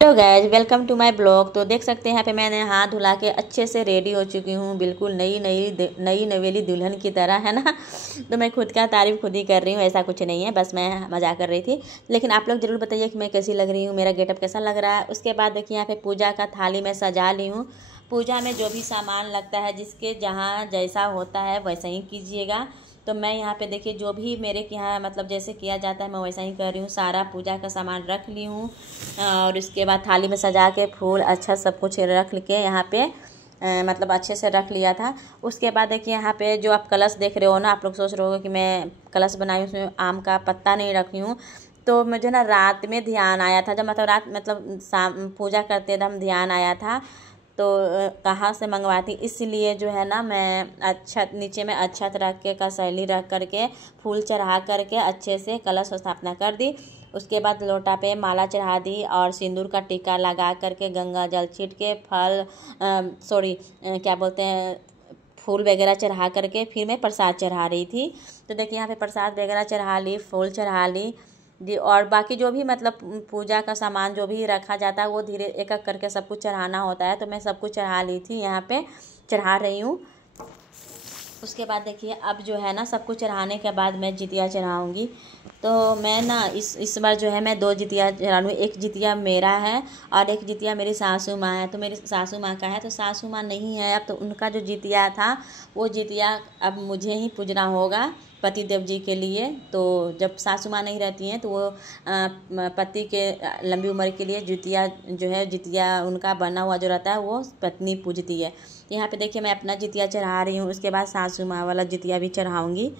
Hello guys, welcome to my blog. तो देख सकते हैं यहाँ पे मैंने हाथ धुला के अच्छे से रेडी हो चुकी हूँ, बिल्कुल नई नवेली दुल्हन की तरह, है ना। तो मैं खुद का तारीफ खुद ही कर रही हूँ, ऐसा कुछ नहीं है, बस मैं मजाक कर रही थी। लेकिन आप लोग ज़रूर बताइए कि मैं कैसी लग रही हूँ, मेरा गेटअप कैसा लग रहा है। उसके बाद देखिए यहाँ पे पूजा का थाली में सजा ली हूँ। पूजा में जो भी सामान लगता है, जिसके जहाँ जैसा होता है वैसा ही कीजिएगा। तो मैं यहाँ पे देखिए जो भी मेरे यहाँ मतलब जैसे किया जाता है मैं वैसा ही कर रही हूँ। सारा पूजा का सामान रख ली हूँ और उसके बाद थाली में सजा के फूल अच्छा सब कुछ रख के यहाँ पे मतलब अच्छे से रख लिया था। उसके बाद देखिए यहाँ पे जो आप कलश देख रहे हो ना, आप लोग सोच रहे हो कि मैं कलश बनाई हूँ उसमें आम का पत्ता नहीं रखी हूँ। तो मुझे ना रात में ध्यान आया था, जब मतलब रात मतलब शाम पूजा करते दम ध्यान आया था। तो कहाँ से मंगवाती, इसलिए जो है ना मैं अक्षत नीचे में अक्षत रख के कसैली रख करके फूल चढ़ा करके अच्छे से कलश स्थापना कर दी। उसके बाद लोटा पे माला चढ़ा दी और सिंदूर का टीका लगा करके गंगा जल छीट के फल क्या बोलते हैं फूल वगैरह चढ़ा करके फिर मैं प्रसाद चढ़ा रही थी। तो देखिए यहाँ पे प्रसाद वगैरह चढ़ा ली, फूल चढ़ा ली जी। और बाकी जो भी मतलब पूजा का सामान जो भी रखा जाता है वो धीरे एक एक करके सब कुछ चढ़ाना होता है। तो मैं सब कुछ चढ़ा ली थी, यहाँ पे चढ़ा रही हूँ। उसके बाद देखिए अब जो है ना सब कुछ चढ़ाने के बाद मैं जितिया चढ़ाऊँगी। तो मैं ना इस बार जो है मैं 2 जितिया चढ़ा लूँगी। एक जितिया मेरा है और एक जितिया मेरी सासू माँ है। तो मेरी सासू माँ का है, तो सासू माँ नहीं है अब, तो उनका जो जितिया था वो जितिया अब मुझे ही पूजना होगा पति देव जी के लिए। तो जब सासू माँ नहीं रहती हैं तो वो पति के लंबी उम्र के लिए जितिया जो है, जितिया उनका बना हुआ जो रहता है वो पत्नी पूजती है। यहाँ पे देखिए मैं अपना जितिया चढ़ा रही हूँ, उसके बाद सासू माँ वाला जितिया भी चढ़ाऊँगी।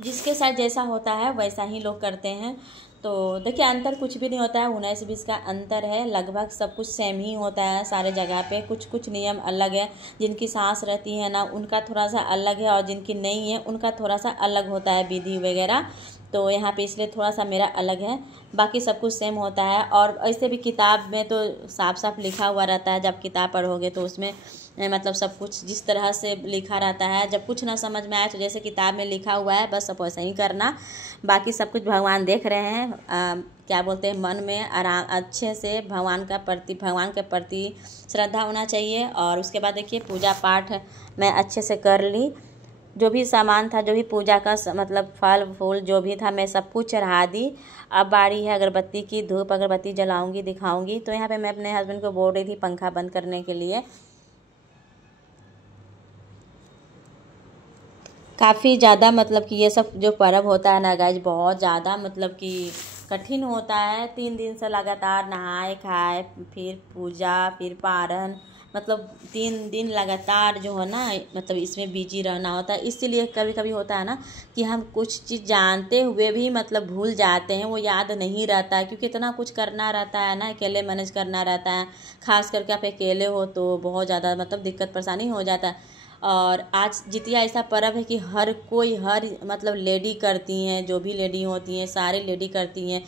जिसके साथ जैसा होता है वैसा ही लोग करते हैं। तो देखिए अंतर कुछ भी नहीं होता है, 19-20 का अंतर है, लगभग सब कुछ सेम ही होता है सारे जगह पे। कुछ कुछ नियम अलग है, जिनकी सास रहती है ना उनका थोड़ा सा अलग है और जिनकी नहीं है उनका थोड़ा सा अलग होता है विधि वगैरह। तो यहाँ पे इसलिए थोड़ा सा मेरा अलग है, बाकी सब कुछ सेम होता है। और ऐसे भी किताब में तो साफ साफ लिखा हुआ रहता है, जब किताब पढ़ोगे तो उसमें मतलब सब कुछ जिस तरह से लिखा रहता है। जब कुछ ना समझ में आए तो जैसे किताब में लिखा हुआ है बस सब वैसा ही करना। बाकी सब कुछ भगवान देख रहे हैं। क्या बोलते हैं, मन में आराम अच्छे से भगवान के प्रति श्रद्धा होना चाहिए। और उसके बाद देखिए पूजा पाठ मैं अच्छे से कर ली। जो भी सामान था, जो भी पूजा का मतलब फल फूल जो भी था मैं सब कुछ चढ़ा दी। अब बारी है अगरबत्ती की, धूप अगरबत्ती जलाऊंगी, दिखाऊंगी। तो यहाँ पे मैं अपने हस्बैंड को बोल रही थी पंखा बंद करने के लिए। काफ़ी ज़्यादा मतलब कि ये सब जो पर्व होता है ना गाइज, बहुत ज़्यादा मतलब कि कठिन होता है। 3 दिन से लगातार नहाए खाए, फिर पूजा, फिर पारण, मतलब 3 दिन लगातार जो है ना मतलब इसमें बिजी रहना होता है। इसीलिए कभी कभी होता है ना कि हम कुछ चीज़ जानते हुए भी मतलब भूल जाते हैं, वो याद नहीं रहता है, क्योंकि इतना कुछ करना रहता है ना, अकेले मैनेज करना रहता है। खास करके आप अकेले हो तो बहुत ज़्यादा मतलब दिक्कत परेशानी हो जाता है। और आज जितिया ऐसा पर्व है कि हर कोई हर मतलब लेडी करती हैं, जो भी लेडी होती हैं सारे लेडी करती हैं।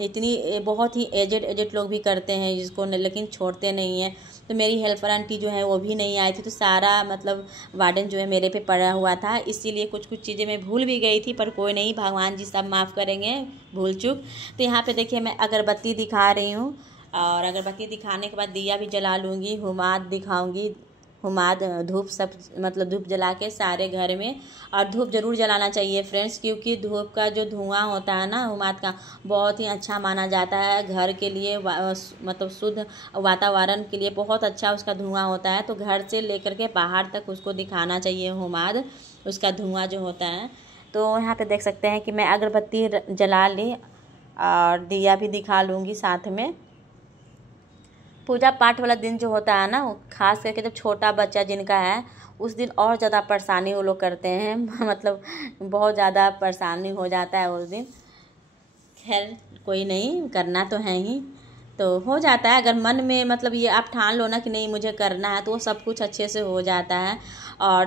इतनी बहुत ही एजेड लोग भी करते हैं जिसको लेकिन छोड़ते नहीं हैं। तो मेरी हेल्पर आंटी जो है वो भी नहीं आई थी, तो सारा मतलब वार्डन जो है मेरे पे पड़ा हुआ था। इसीलिए कुछ कुछ चीज़ें मैं भूल भी गई थी, पर कोई नहीं, भगवान जी सब माफ़ करेंगे भूल चूक। तो यहाँ पे देखिए मैं अगरबत्ती दिखा रही हूँ और अगरबत्ती दिखाने के बाद दिया भी जला लूँगी, हुमाद दिखाऊँगी। हुमाद धूप सब मतलब धूप जला के सारे घर में। और धूप ज़रूर जलाना चाहिए फ्रेंड्स, क्योंकि धूप का जो धुआं होता है ना हुमाद का, बहुत ही अच्छा माना जाता है घर के लिए, मतलब शुद्ध वातावरण के लिए बहुत अच्छा उसका धुआं होता है। तो घर से लेकर के बाहर तक उसको दिखाना चाहिए हुमाद, उसका धुआं जो होता है। तो यहाँ पे देख सकते हैं कि मैं अगरबत्ती जला ली और दिया भी दिखा लूँगी साथ में। पूजा पाठ वाला दिन जो होता है ना, खास करके जब छोटा बच्चा जिनका है उस दिन और ज़्यादा परेशानी वो लोग करते हैं मतलब बहुत ज़्यादा परेशानी हो जाता है उस दिन। खैर कोई नहीं, करना तो है ही, तो हो जाता है। अगर मन में मतलब ये आप ठान लो ना कि नहीं मुझे करना है, तो वो सब कुछ अच्छे से हो जाता है। और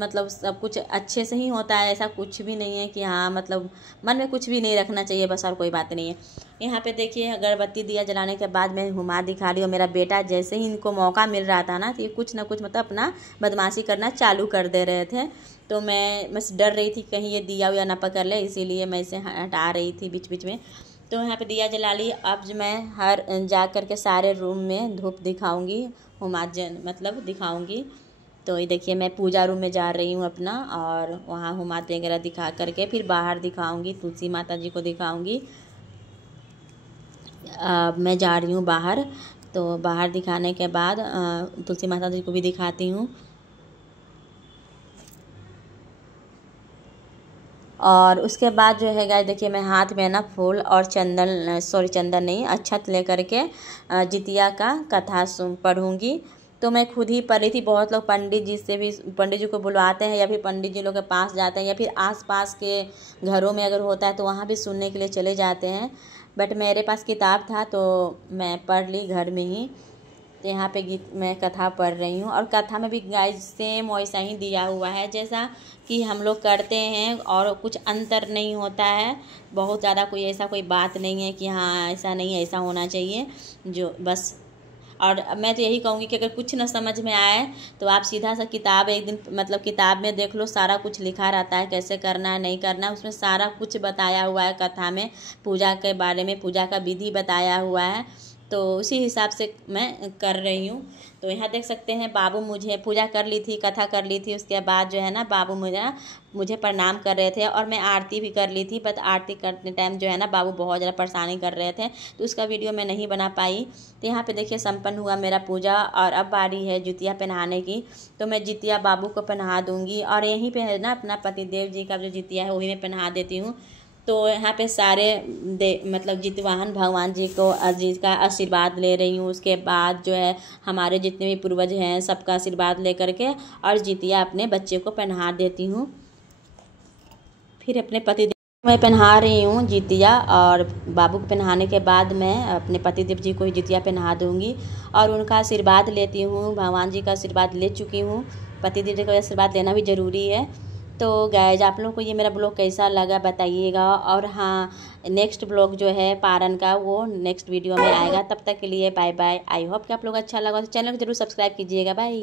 मतलब सब कुछ अच्छे से ही होता है, ऐसा कुछ भी नहीं है कि हाँ मतलब मन में कुछ भी नहीं रखना चाहिए बस, और कोई बात नहीं है। यहाँ पे देखिए अगरबत्ती दिया जलाने के बाद मैं हुमा दिखा रही हूँ। मेरा बेटा जैसे ही इनको मौका मिल रहा था ना, तो ये कुछ ना कुछ मतलब अपना बदमाशी करना चालू कर दे रहे थे। तो मैं बस डर रही थी कहीं ये दिया हुआ ना पकड़ ले, इसीलिए मैं इसे हटा रही थी बीच बीच में। तो यहाँ पे दिया जला ली। अब जो मैं हर जा कर के सारे रूम में धूप दिखाऊंगी, होमाजन मतलब दिखाऊंगी। तो ये देखिए मैं पूजा रूम में जा रही हूँ अपना, और वहाँ होमात वगैरह दिखा करके फिर बाहर दिखाऊंगी, तुलसी माता जी को दिखाऊंगी। मैं जा रही हूँ बाहर, तो बाहर दिखाने के बाद तुलसी माता जी को भी दिखाती हूँ। और उसके बाद जो है गाइस देखिए मैं हाथ में ना फूल और चंदन, सॉरी चंदन नहीं, अक्षत ले करके जितिया का कथा पढ़ूंगी। तो मैं खुद ही पढ़ रही थी। बहुत लोग पंडित जी से भी, पंडित जी को बुलवाते हैं या फिर पंडित जी लोग के पास जाते हैं, या फिर आसपास के घरों में अगर होता है तो वहाँ भी सुनने के लिए चले जाते हैं। बट मेरे पास किताब था तो मैं पढ़ ली घर में ही। तो यहाँ पे गीत मैं कथा पढ़ रही हूँ, और कथा में भी गाइस सेम वैसा ही दिया हुआ है जैसा कि हम लोग करते हैं, और कुछ अंतर नहीं होता है। बहुत ज़्यादा कोई ऐसा कोई बात नहीं है कि हाँ ऐसा नहीं है, ऐसा होना चाहिए जो बस। और मैं तो यही कहूँगी कि अगर कुछ ना समझ में आए तो आप सीधा सा किताब एक दिन मतलब किताब में देख लो, सारा कुछ लिखा रहता है कैसे करना है नहीं करना है, उसमें सारा कुछ बताया हुआ है। कथा में पूजा के बारे में, पूजा का विधि बताया हुआ है। तो उसी हिसाब से मैं कर रही हूँ। तो यहाँ देख सकते हैं बाबू मुझे पूजा कर ली थी, कथा कर ली थी, उसके बाद जो है ना बाबू मुझे प्रणाम कर रहे थे, और मैं आरती भी कर ली थी। बट आरती करते टाइम जो है ना बाबू बहुत ज़्यादा परेशानी कर रहे थे, तो उसका वीडियो मैं नहीं बना पाई। तो यहाँ पे देखिए संपन्न हुआ मेरा पूजा, और अब बारी है जितिया पहनाने की। तो मैं जितिया बाबू को पहना दूँगी, और यहीं पे है ना अपना पतिदेव जी का जो जितिया है वही मैं पहना देती हूँ। तो यहाँ पे सारे मतलब जितवाहन भगवान जी को जी का आशीर्वाद ले रही हूँ। उसके बाद जो है हमारे जितने भी पूर्वज हैं सबका आशीर्वाद ले करके और जितिया अपने बच्चे को पहना देती हूँ। फिर अपने पतिदेव मैं पहना रही हूँ जितिया, और बाबू को पहनाने के बाद मैं अपने पतिदेव जी को ही जितिया पहना दूँगी और उनका आशीर्वाद लेती हूँ। भगवान जी का आशीर्वाद ले चुकी हूँ, पतिदेव जी का आशीर्वाद लेना भी ज़रूरी है। तो गाइज आप लोगों को ये मेरा ब्लॉग कैसा लगा बताइएगा। और हाँ, नेक्स्ट ब्लॉग जो है पारन का वो नेक्स्ट वीडियो में आएगा। तब तक के लिए बाय बाय। आई होप कि आप लोग अच्छा लगा तो चैनल को जरूर सब्सक्राइब कीजिएगा। बाय।